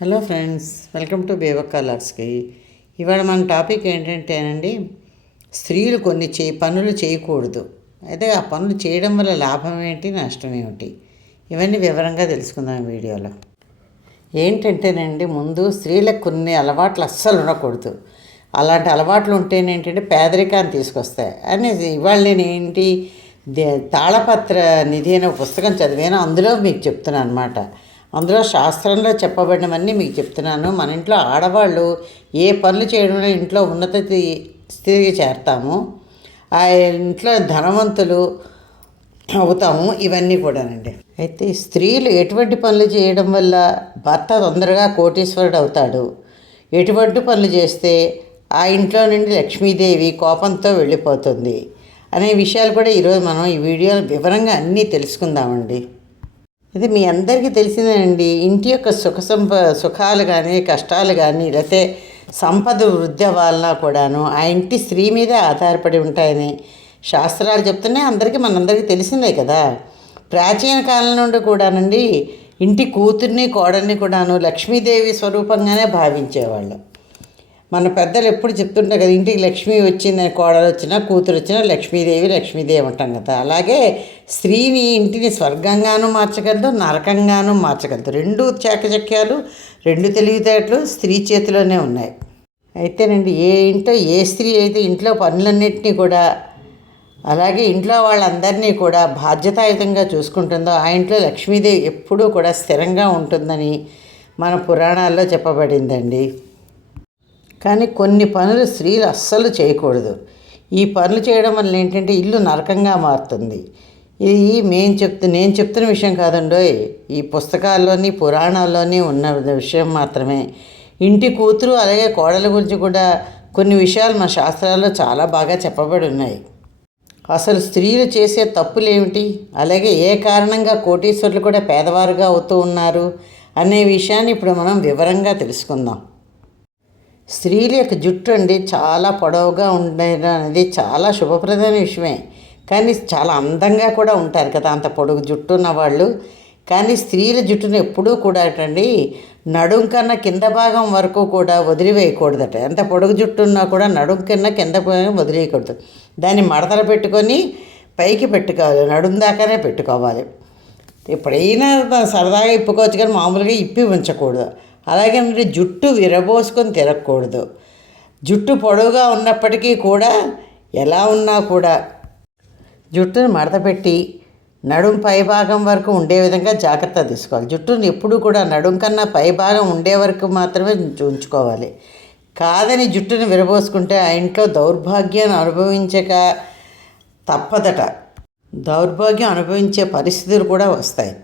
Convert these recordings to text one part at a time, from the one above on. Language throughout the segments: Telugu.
హలో ఫ్రెండ్స్ వెల్కమ్ టు బేబక్ కలర్స్కి. ఇవాళ మన టాపిక్ ఏంటంటేనండి స్త్రీలు కొన్ని చే పనులు చేయకూడదు. అయితే ఆ పనులు చేయడం వల్ల లాభం ఏంటి నష్టం ఏమిటి? ఇవన్నీ వివరంగా తెలుసుకుందాం వీడియోలో. ఏంటంటేనండి ముందు స్త్రీలకు కొన్ని అలవాట్లు అస్సలు ఉండకూడదు. అలాంటి అలవాట్లు ఉంటేనేంటంటే పేదరికాన్ని తీసుకొస్తాయి. అనేది ఇవాళ నేను ఏంటి తాళపత్ర నిధి అనే పుస్తకం చదివాను. అందులో మీకు చెప్తున్నాను అనమాట అందులో శాస్త్రంలో చెప్పబడినవన్నీ మీకు చెప్తున్నాను. మన ఇంట్లో ఆడవాళ్ళు ఏ పనులు చేయడంలో ఇంట్లో ఉన్నత స్థితికి చేరతాము. ఆ ఇంట్లో ధనవంతులు అవుతాము. ఇవన్నీ కూడానండి. అయితే స్త్రీలు ఎటువంటి పనులు చేయడం వల్ల భర్త తొందరగా కోటీశ్వరుడు అవుతాడు. ఎటువంటి పనులు చేస్తే ఆ ఇంట్లో నుండి లక్ష్మీదేవి కోపంతో వెళ్ళిపోతుంది. అనే విషయాలు కూడా ఈరోజు మనం ఈ వీడియోలో వివరంగా అన్నీ తెలుసుకుందామండి. ఇది మీ అందరికీ తెలిసిందేనండి. ఇంటి యొక్క సుఖ సంప సుఖాలు కానీ కష్టాలు కానీ లేకపోతే సంపద వృద్ధి అవ్వాలన్నా కూడాను ఆ ఇంటి స్త్రీ మీదే ఆధారపడి ఉంటాయని శాస్త్రాలు చెప్తున్నాయి. అందరికీ మనందరికీ తెలిసిందే కదా. ప్రాచీన కాలం నుండి కూడానండి ఇంటి కూతుర్ని కోడల్ని కూడాను లక్ష్మీదేవి స్వరూపంగానే భావించేవాళ్ళు. మన పెద్దలు ఎప్పుడు చెప్తుంటారు కదా ఇంటికి లక్ష్మి వచ్చిందని కోడలు వచ్చినా కూతురు వచ్చినా లక్ష్మీదేవి లక్ష్మీదేవి అంటాం కదా. అలాగే స్త్రీని ఇంటిని స్వర్గంగానూ మార్చగలదు నరకంగానూ మార్చగలదు. రెండు చాకచక్యాలు రెండు తెలివితేటలు స్త్రీ చేతిలోనే ఉన్నాయి. అయితేనండి ఏ ఇంట్లో ఏ స్త్రీ అయితే ఇంట్లో పనులన్నింటినీ కూడా అలాగే ఇంట్లో వాళ్ళందరినీ కూడా బాధ్యతాయుతంగా చూసుకుంటుందో ఆ ఇంట్లో లక్ష్మీదేవి ఎప్పుడూ కూడా స్థిరంగా ఉంటుందని మన పురాణాల్లో చెప్పబడిందండి. కానీ కొన్ని పనులు స్త్రీలు అస్సలు చేయకూడదు. ఈ పనులు చేయడం వల్ల ఏంటంటే ఇల్లు నరకంగా మారుతుంది. ఇది మేము చెప్తు నేను చెప్తున్న విషయం కాదండోయ్. ఈ పుస్తకాల్లోని పురాణాల్లోని ఉన్న విషయం మాత్రమే. ఇంటి కూతురు అలాగే కోడల గురించి కూడా కొన్ని విషయాలు మన శాస్త్రాల్లో చాలా బాగా చెప్పబడి ఉన్నాయి. అసలు స్త్రీలు చేసే తప్పులు ఏమిటి? అలాగే ఏ కారణంగా కోటీశ్వరులు కూడా పేదవారుగా అవుతూ ఉన్నారు? అనే విషయాన్ని ఇప్పుడు మనం వివరంగా తెలుసుకుందాం. స్త్రీల యొక్క జుట్టు అండి చాలా పొడవుగా ఉండడం అనేది చాలా శుభప్రదమైన విషయమే. కానీ చాలా అందంగా కూడా ఉంటారు కదా అంత పొడుగు జుట్టు ఉన్న వాళ్ళు. కానీ స్త్రీల జుట్టును ఎప్పుడూ కూడా అండి నడుం కన్నా కింద భాగం వరకు కూడా వదిలివేయకూడదట. ఎంత పొడుగు జుట్టు ఉన్నా కూడా నడుం కన్నా కింద భాగం వదిలేయకూడదు దాన్ని మడతలు పెట్టుకొని పైకి పెట్టుకోవాలి. నడుం దాకానే పెట్టుకోవాలి. ఎప్పుడైనా సరదాగా ఇప్పుకోవచ్చు కానీ మామూలుగా ఇప్పి ఉంచకూడదు. అలాగే మీరు జుట్టు విరబోసుకొని తిరగకూడదు. జుట్టు పొడవుగా ఉన్నప్పటికీ కూడా ఎలా ఉన్నా కూడా జుట్టును మడతపెట్టి నడుం పైభాగం వరకు ఉండే విధంగా జాగ్రత్త తీసుకోవాలి. జుట్టును ఎప్పుడూ కూడా నడుం కన్నా పైభాగం ఉండే వరకు మాత్రమే ఉంచుకోవాలి. కాదని జుట్టును విరబోసుకుంటే ఆ ఇంట్లో దౌర్భాగ్యాన్ని అనుభవించక తప్పదట. దౌర్భాగ్యం అనుభవించే పరిస్థితులు కూడా వస్తాయి.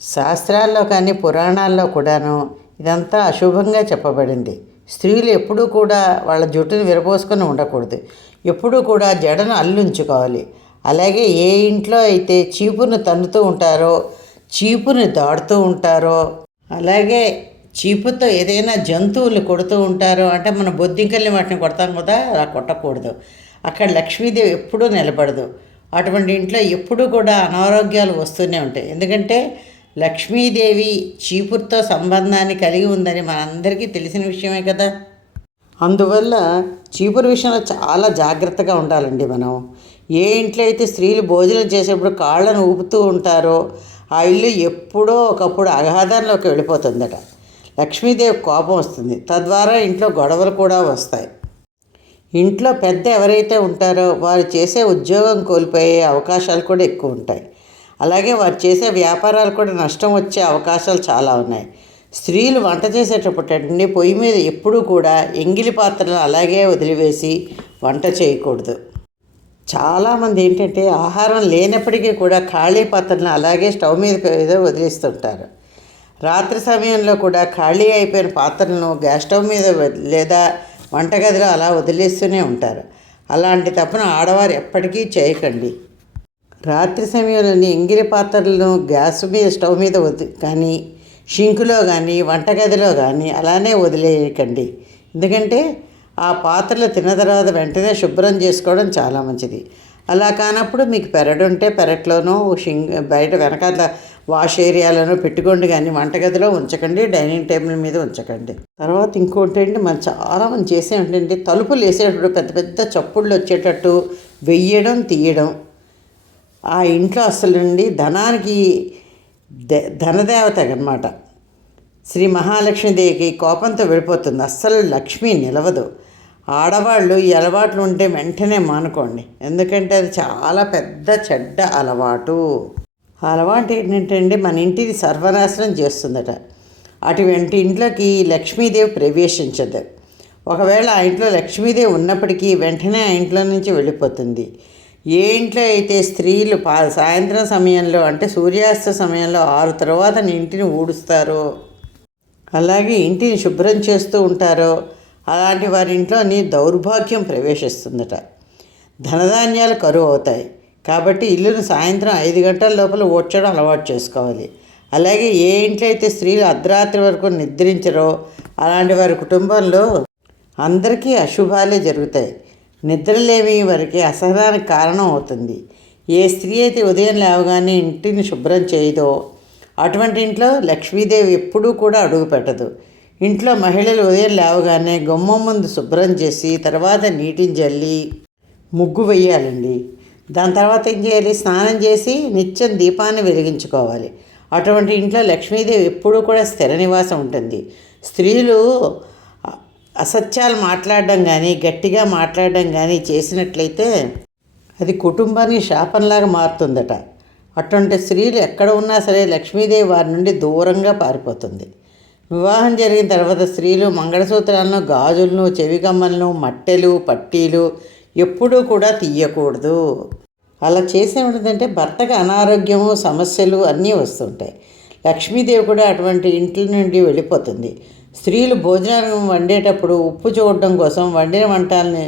శాస్త్రాల్లో కానీ పురాణాల్లో కూడాను ఇదంతా అశుభంగా చెప్పబడింది. స్త్రీలు ఎప్పుడూ కూడా వాళ్ళ జుట్టును విరబోసుకొని ఉండకూడదు. ఎప్పుడూ కూడా జడను అల్లుంచుకోవాలి. అలాగే ఏ ఇంట్లో అయితే చీపును తన్నుతూ ఉంటారో చీపుని దాడుతూ ఉంటారో అలాగే చీపుతో ఏదైనా జంతువులు కొడుతూ ఉంటారో అంటే మన బొద్దింకల్ని వాటిని కొడతాం కదా అలా కొట్టకూడదు. అక్కడ లక్ష్మీదేవి ఎప్పుడూ నిలబడదు. అటువంటి ఇంట్లో ఎప్పుడూ కూడా అనారోగ్యాలు వస్తూనే ఉంటాయి. ఎందుకంటే లక్ష్మీదేవి చీపురుతో సంబంధాన్ని కలిగి ఉందని మనందరికీ తెలిసిన విషయమే కదా. అందువల్ల చీపురు విషయంలో చాలా జాగ్రత్తగా ఉండాలండి మనం. ఏ ఇంట్లో అయితే స్త్రీలు భోజనం చేసేప్పుడు కాళ్ళను ఊపుతూ ఉంటారో ఆ ఇల్లు ఎప్పుడో ఒకప్పుడు అగాధంలోకి వెళ్ళిపోతుందట. లక్ష్మీదేవి కోపం వస్తుంది. తద్వారా ఇంట్లో గొడవలు కూడా వస్తాయి. ఇంట్లో పెద్ద ఎవరైతే ఉంటారో వారు చేసే ఉద్యోగం కోల్పోయే అవకాశాలు కూడా ఎక్కువ ఉంటాయి. అలాగే వారు చేసే వ్యాపారాలు కూడా నష్టం వచ్చే అవకాశాలు చాలా ఉన్నాయి. స్త్రీలు వంట చేసేటప్పుడు పొయ్యి మీద ఎప్పుడూ కూడా ఎంగిలి పాత్రలు అలాగే వదిలివేసి వంట చేయకూడదు. చాలామంది ఏంటంటే ఆహారం లేనప్పటికీ కూడా ఖాళీ పాత్రలను అలాగే స్టవ్ మీద వదిలేస్తుంటారు. రాత్రి సమయంలో కూడా ఖాళీ అయిపోయిన పాత్రలను గ్యాస్ స్టవ్ మీద లేదా వంటగదిలో అలా వదిలేస్తూనే ఉంటారు. అలాంటి తప్పును ఆడవారు ఎప్పటికీ చేయకండి. రాత్రి సమయంలోని ఎంగిలి పాత్రలను గ్యాస్ మీద స్టవ్ మీద వది కానీ షింకులో కానీ వంటగదిలో కానీ అలానే వదిలేయకండి. ఎందుకంటే ఆ పాత్రలు తిన్న తర్వాత వెంటనే శుభ్రం చేసుకోవడం చాలా మంచిది. అలా కానప్పుడు మీకు పెరడు ఉంటే పెరట్లోనూ బయట వెనకాల వాష్ ఏరియాలోనో పెట్టుకోండి కానీ వంటగదిలో ఉంచకండి డైనింగ్ టేబుల్ మీద ఉంచకండి. తర్వాత ఇంకోటి ఏంటి మనం చాలా మంది చేసే ఏంటంటే తలుపులు వేసేటప్పుడు పెద్ద పెద్ద చప్పుళ్ళు వచ్చేటట్టు వెయ్యడం తీయడం. ఆ ఇంట్లో అసలు నుండి ధనానికి ధనదేవత అన్నమాట. శ్రీ మహాలక్ష్మీదేవికి కోపంతో వెళ్ళిపోతుంది. అస్సలు లక్ష్మి నిలవదు. ఆడవాళ్ళు ఈ అలవాట్లు ఉంటే వెంటనే మానుకోండి. ఎందుకంటే అది చాలా పెద్ద చెడ్డ అలవాటు. ఆ అలవాటు ఏంటంటే మన ఇంటిని సర్వనాశనం చేస్తుందట. అటువంటి ఇంట్లోకి లక్ష్మీదేవి ప్రవేశించదు. ఒకవేళ ఆ ఇంట్లో లక్ష్మీదేవి ఉన్నప్పటికీ వెంటనే ఆ ఇంట్లో నుంచి వెళ్ళిపోతుంది. ఏ ఇంట్లో అయితే స్త్రీలు పా సాయంత్రం సమయంలో అంటే సూర్యాస్త సమయంలో ఆరు తర్వాత ఇంటిని ఊడుస్తారో అలాగే ఇంటిని శుభ్రం చేస్తూ ఉంటారో అలాంటి వారి ఇంట్లోని దౌర్భాగ్యం ప్రవేశిస్తుందట. ధనధాన్యాలు కరువు అవుతాయి. కాబట్టి ఇల్లును సాయంత్రం ఐదు గంటల లోపల ఓడ్చడం అలవాటు చేసుకోవాలి. అలాగే ఏ ఇంట్లో అయితే స్త్రీలు అర్ధరాత్రి వరకు నిద్రించరో అలాంటి వారి కుటుంబంలో అందరికీ అశుభాలే జరుగుతాయి. నిద్రలేమి వరకే అసహనానికి కారణం అవుతుంది. ఏ స్త్రీ అయితే ఉదయం లేవగానే ఇంటిని శుభ్రం చేయదో అటువంటి ఇంట్లో లక్ష్మీదేవి ఎప్పుడూ కూడా అడుగు పెట్టదు. ఇంట్లో మహిళలు ఉదయం లేవగానే గుమ్మం ముందు శుభ్రం చేసి తర్వాత నీటిని జల్లి ముగ్గు వేయాలండి. దాని తర్వాత ఏం చేయాలి? స్నానం చేసి నిత్యం దీపాన్ని వెలిగించుకోవాలి. అటువంటి ఇంట్లో లక్ష్మీదేవి ఎప్పుడూ కూడా స్థిర నివాసం ఉంటుంది. స్త్రీలు అసత్యాలు మాట్లాడడం కానీ గట్టిగా మాట్లాడడం కానీ చేసినట్లయితే అది కుటుంబాన్ని శాపంలాగా మారుతుందట. అటువంటి స్త్రీలు ఎక్కడ ఉన్నా సరే లక్ష్మీదేవి వారి నుండి దూరంగా పారిపోతుంది. వివాహం జరిగిన తర్వాత స్త్రీలు మంగళసూత్రాలను గాజులను చెవికమ్మలను మట్టెలు పట్టీలు ఎప్పుడూ కూడా తీయకూడదు. అలా చేసే ఉంటుందంటే భర్తకు అనారోగ్యము సమస్యలు అన్నీ వస్తుంటాయి. లక్ష్మీదేవి కూడా అటువంటి ఇంటి నుండి వెళ్ళిపోతుంది. స్త్రీలు భోజనాలు వండేటప్పుడు ఉప్పు చూడడం కోసం వండిన వంటల్ని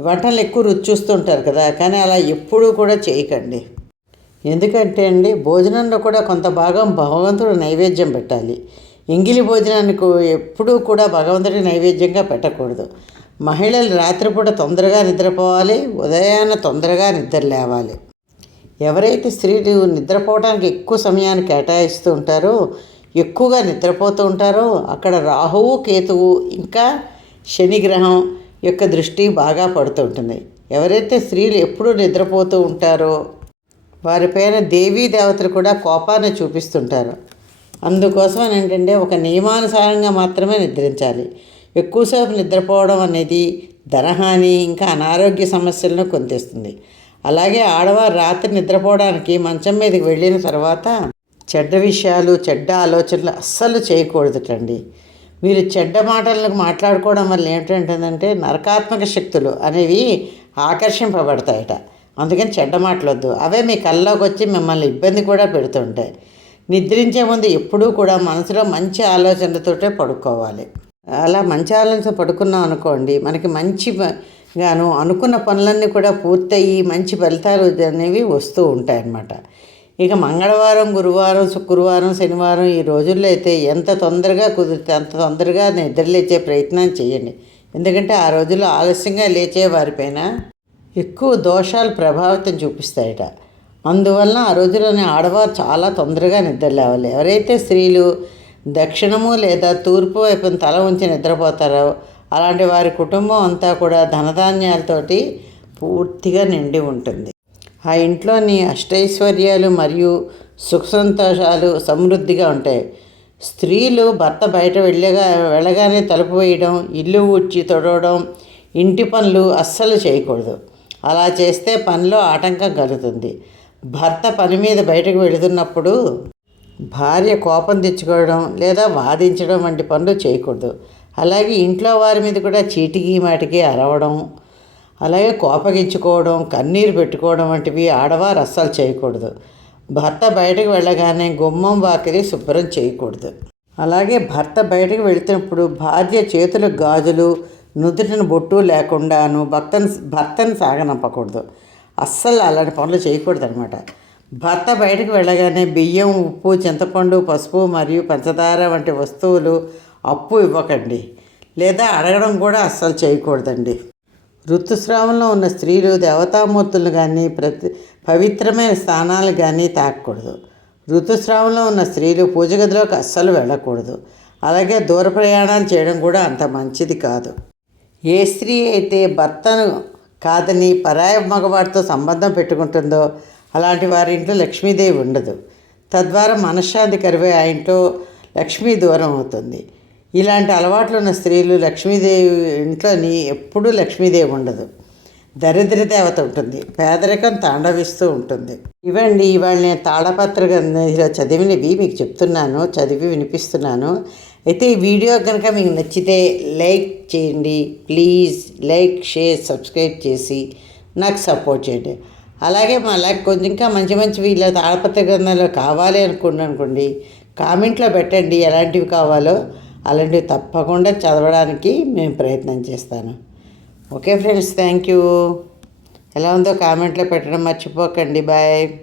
వంటలు ఎక్కువ రుచి చూస్తుంటారు కదా కానీ అలా ఎప్పుడూ కూడా చేయకండి. ఎందుకంటే అండి భోజనంలో కూడా కొంత భాగం భగవంతుడు నైవేద్యం పెట్టాలి. ఎంగిలి భోజనానికి ఎప్పుడూ కూడా భగవంతుడి నైవేద్యంగా పెట్టకూడదు. మహిళలు రాత్రిపూట తొందరగా నిద్రపోవాలి ఉదయాన్న తొందరగా నిద్ర లేవాలి. ఎవరైతే స్త్రీలు నిద్రపోవడానికి ఎక్కువ సమయాన్ని కేటాయిస్తూ ఉంటారో ఎక్కువగా నిద్రపోతూ ఉంటారో. అక్కడ రాహువు కేతువు ఇంకా శని గ్రహం యొక్క దృష్టి బాగా పడుతూ ఉంటుంది. ఎవరైతే స్త్రీలు ఎప్పుడూ నిద్రపోతూ ఉంటారో వారిపైన దేవీ దేవతలు కూడా కోపాన్ని చూపిస్తుంటారు. అందుకోసం ఏంటంటే ఒక నియమానుసారంగా మాత్రమే నిద్రించాలి. ఎక్కువసేపు నిద్రపోవడం అనేది ధనహాని ఇంకా అనారోగ్య సమస్యలను కొంతెస్తుంది. అలాగే ఆడవారు రాత్రి నిద్రపోవడానికి మంచం మీదకి వెళ్ళిన తర్వాత చెడ్డ విషయాలు చెడ్డ ఆలోచనలు అస్సలు చేయకూడదుటండి. మీరు చెడ్డ మాటలను మాట్లాడుకోవడం వల్ల ఏంటంటుందంటే నరకాత్మక శక్తులు అనేవి ఆకర్షింపబడతాయట. అందుకని చెడ్డ మాటలొద్దు. అవే మీ కల్లోకి వచ్చి మిమ్మల్ని ఇబ్బంది కూడా పెడుతుంటాయి. నిద్రించే ముందు ఎప్పుడూ కూడా మనసులో మంచి ఆలోచనలతోటే పడుకోవాలి. అలా మంచి ఆలోచన పడుకున్నాం అనుకోండి మనకి మంచి గాను అనుకున్న పనులన్నీ కూడా పూర్తయి మంచి ఫలితాలు అనేవి వస్తూ ఉంటాయన్నమాట. ఇక మంగళవారం గురువారం శుక్రవారం శనివారం ఈ రోజుల్లో అయితే ఎంత తొందరగా కుదిరితే అంత తొందరగా నిద్రలేచే ప్రయత్నం చేయండి. ఎందుకంటే ఆ రోజుల్లో ఆలస్యంగా లేచే వారిపైన ఎక్కువ దోషాలు ప్రభావితం చూపిస్తాయట. అందువలన ఆ రోజుల్లోనే ఆడవారు చాలా తొందరగా నిద్ర లేవాలి. ఎవరైతే స్త్రీలు దక్షిణము లేదా తూర్పు వైపున తల ఉంచి నిద్రపోతారో అలాంటి వారి కుటుంబం అంతా కూడా ధనధాన్యాలతోటి పూర్తిగా నిండి ఉంటుంది. ఆ ఇంట్లోని అష్టైశ్వర్యాలు మరియు సుఖ సంతోషాలు సమృద్ధిగా ఉంటాయి. స్త్రీలు భర్త బయట వెళ్ళగా వెళ్ళగానే తలుపు వేయడం ఇల్లు ఊడ్చి తొడవడం ఇంటి పనులు అస్సలు చేయకూడదు. అలా చేస్తే పనిలో ఆటంకం కలుగుతుంది. భర్త పని మీద బయటకు వెళుతున్నప్పుడు భార్య కోపం తెచ్చుకోవడం లేదా వాదించడం వంటి పనులు చేయకూడదు. అలాగే ఇంట్లో వారి మీద కూడా చీటికి మాటికి అరవడం అలాగే కోపగించుకోవడం కన్నీరు పెట్టుకోవడం వంటివి ఆడవారు అస్సలు చేయకూడదు. భర్త బయటకు వెళ్ళగానే గుమ్మం వాకిలి శుభ్రం చేయకూడదు. అలాగే భర్త బయటకు వెళుతున్నప్పుడు భార్య చేతులు గాజులు నుదుటిన బొట్టు లేకుండాను భర్తను భర్తను సాగనంపకూడదు. అస్సలు అలాంటి పనులు చేయకూడదు అనమాట భర్త బయటకు వెళ్ళగానే బియ్యం ఉప్పు చింతపండు పసుపు మరియు పంచదార వంటి వస్తువులు అప్పు ఇవ్వకండి. లేదా అడగడం కూడా అస్సలు చేయకూడదండి. ఋతుస్రావంలో ఉన్న స్త్రీలు దేవతామూర్తులు కానీ ప్రతి పవిత్రమైన స్థానాలు కానీ తాకకూడదు ఋతుస్రావంలో ఉన్న స్త్రీలు పూజ గదిలోకి అస్సలు వెళ్ళకూడదు. అలాగే దూర ప్రయాణాలు చేయడం కూడా అంత మంచిది కాదు. ఏ స్త్రీ అయితే భర్తను కాదని పరాయ మగవాడితో సంబంధం పెట్టుకుంటుందో అలాంటి వారి ఇంట్లో లక్ష్మీదేవి ఉండదు. తద్వారా మనశ్శాంతి కరివే ఆ ఇంట్లో లక్ష్మీ దూరం అవుతుంది. ఇలాంటి అలవాట్లు ఉన్న స్త్రీలు లక్ష్మీదేవి ఇంట్లోని ఎప్పుడూ లక్ష్మీదేవి ఉండదు. దరిద్ర దేవత ఉంటుంది. పేదరికం తాండవిస్తూ ఉంటుంది. ఇవ్వండి ఇవాళ నేను తాళపత్ర చదివినవి మీకు చెప్తున్నాను చదివి వినిపిస్తున్నాను. అయితే ఈ వీడియో కనుక మీకు నచ్చితే లైక్ చేయండి ప్లీజ్ లైక్ షేర్ సబ్స్క్రైబ్ చేసి నాకు సపోర్ట్ చేయండి. అలాగే మా లైక్ కొంచెం ఇంకా మంచి మంచివి ఇలా తాళపత్ర గ్రంథాలు కావాలి అనుకోండి అనుకోండి కామెంట్లో పెట్టండి ఎలాంటివి కావాలో. అలాంటివి తప్పకుండా చదవడానికి మేము ప్రయత్నం చేస్తాను. Okay friends thank you. ఎలా ఉందో కామెంట్లో పెట్టడం మర్చిపోకండి. బాయ్.